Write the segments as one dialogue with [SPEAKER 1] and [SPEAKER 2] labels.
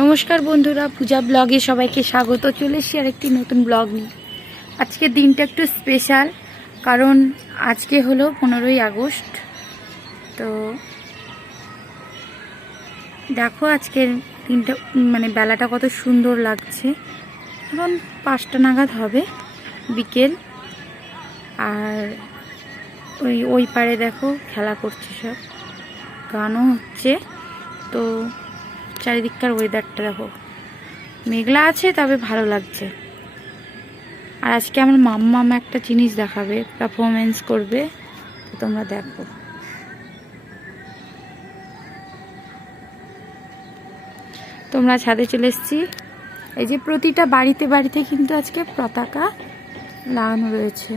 [SPEAKER 1] নমস্কার বন্ধুরা, পূজা ব্লগে সবাইকে স্বাগত। চলে এসেছি আর একটি নতুন ব্লগ নিয়ে। আজকের দিনটা একটু স্পেশাল কারণ আজকে হলো পনেরোই আগস্ট। তো দেখো আজকের দিনটা মানে বেলাটা কত সুন্দর লাগছে। এখন পাঁচটা নাগাদ হবে, বিকেল। আর ওই ওই পারে দেখো খেলা করছে সব। গানও হচ্ছে। তো চারিদিককার ওয়েদারটা দেখো। মেঘলা আছে, তবে ভালো লাগছে। আর আজকে আমার মাম্মাম একটা জিনিস দেখাবে পারফরমেন্স করবে, তো তোমরা দেখো। তোমরা ছাদে চলে এসছি। এই যে প্রতিটা বাড়িতে বাড়িতে কিন্তু আজকে পতাকা লাগানো রয়েছে।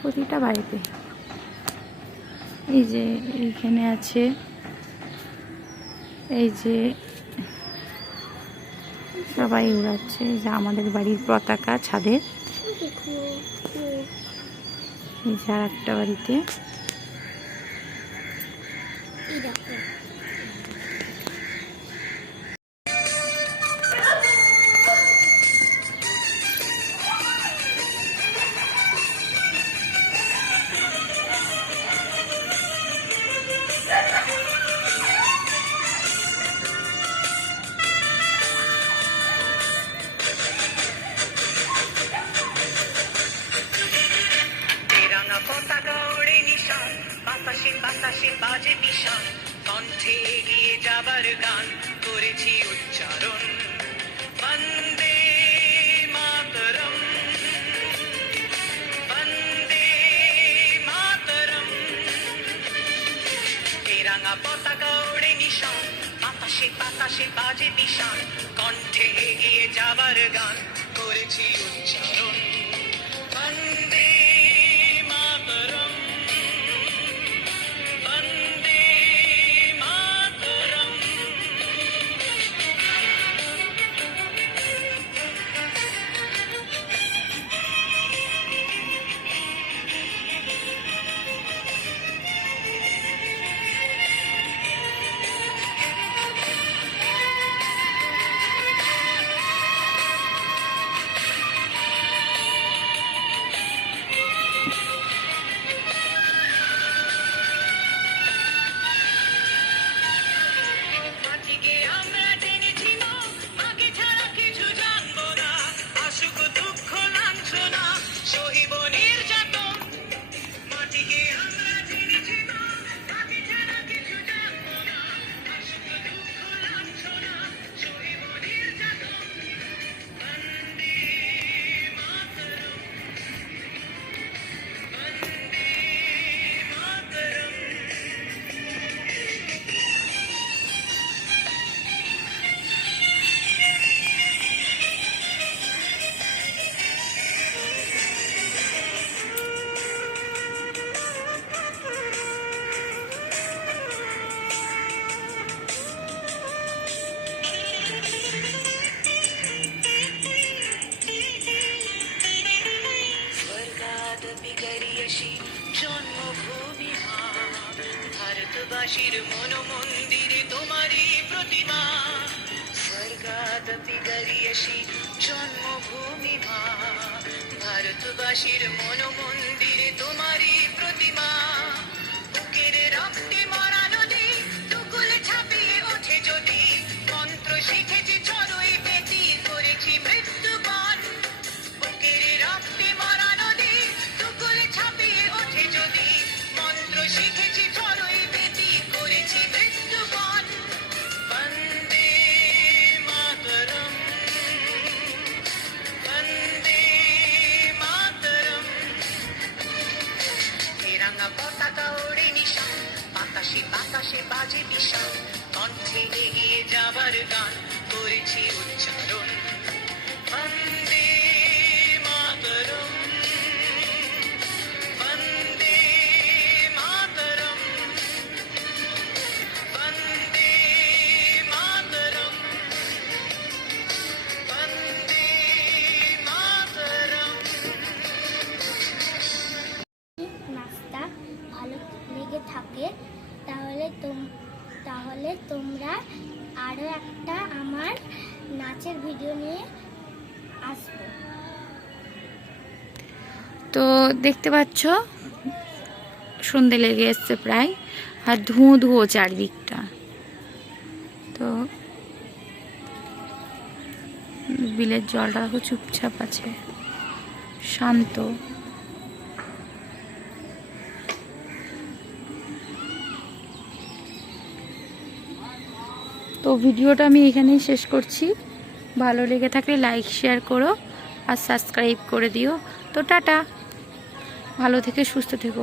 [SPEAKER 1] প্রতিটা বাড়িতে। এই যে এইখানে আছে এই যে সবাই উড়াচ্ছে যে আমাদের বাড়ির পতাকা ছাদের। এই যে আর একটা বাড়িতে
[SPEAKER 2] বাতাসে বাজে নিশান কণ্ঠে এগিয়ে যাবার গান করেছি উচ্চারণ। বন্দে মাতরম। বন্দে মাতরম। তেরাঙা পতাকা ওড়ে নিশান। বাতাসে বাতাসে বাজে নিশান কণ্ঠে এগিয়ে যাবার গান করেছি উচ্চারণ। ভারতবাসীর মন মন্দিরে তোমারই প্রতিমা। স্বর্গাদপি গরিয়সি জন্মভূমি মা। ভারতবাসীর মন মন্দিরে তোমারই বাতাসে বাতাসে বাজে বিশাল কণ্ঠে এগিয়ে যাবার গান করেছি উচ্চারণ।
[SPEAKER 3] তাহলে তোম তাহলে হলে তোমরা আরও একটা আমার নাচের ভিডিও নিয়ে আসব।
[SPEAKER 1] তো দেখতে পাচ্ছ? সন্ধে লেগে এসছে প্রায়, আর ধুঁয়ো ধুঁয়ো চারদিকটা। তো বিলের জলটা দেখো চুপচাপ আছে, শান্ত। ভিডিওটা আমি এখানেই শেষ করছি। ভালো লেগে থাকলে লাইক শেয়ার করো আর সাবস্ক্রাইব করে দিও। তো টাটা। ভালো থেকে সুস্থ থেকো।